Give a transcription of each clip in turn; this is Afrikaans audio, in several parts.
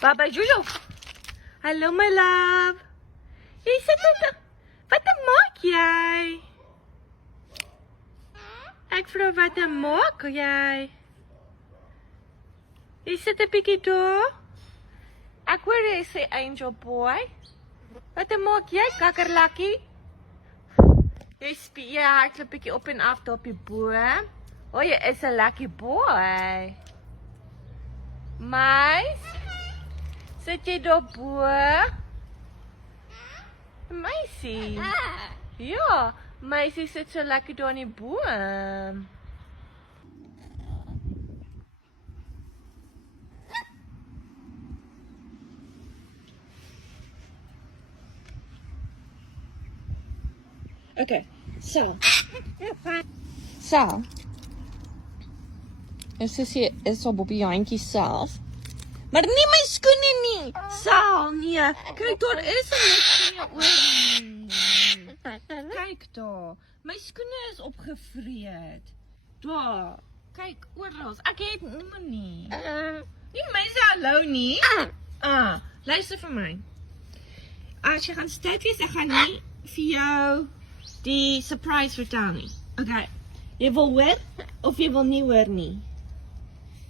Baba Jojo. Hallo my love. Jy sit met wat maak jy? Ek vra wat maak jy? Jy sit 'n bietjie daar. Ek hoor jy sê angel boy. Wat maak jy, kakkerlakkie? Jy hardloop 'n bietjie op en af daar op die boom. O, jy is 'n lucky boy. Meis, sit jy daar bo? Meisie. Ja, Meisie sit so lekker daar in die boom. Okay, so. En sussie is op die handjie self. Maar nie my skoene nie. Sal, nee. Kyk, daar is niks meer oor nie. Kyk daar. My skoene is opgevreet. Daar. Kyk, oral. Ek het nie. Nie mense hallo nie. Luister vir my. As jy gaan stout wees, ek gaan nie vir jou die surprise vertel nie. Okay. Jy wil hoor of jy wil nie hoor nie?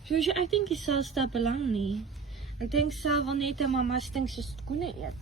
Jojo, ek dink jy sal stap belang nie. Ek dink sy wil net 'n mamma stink se skoene eet.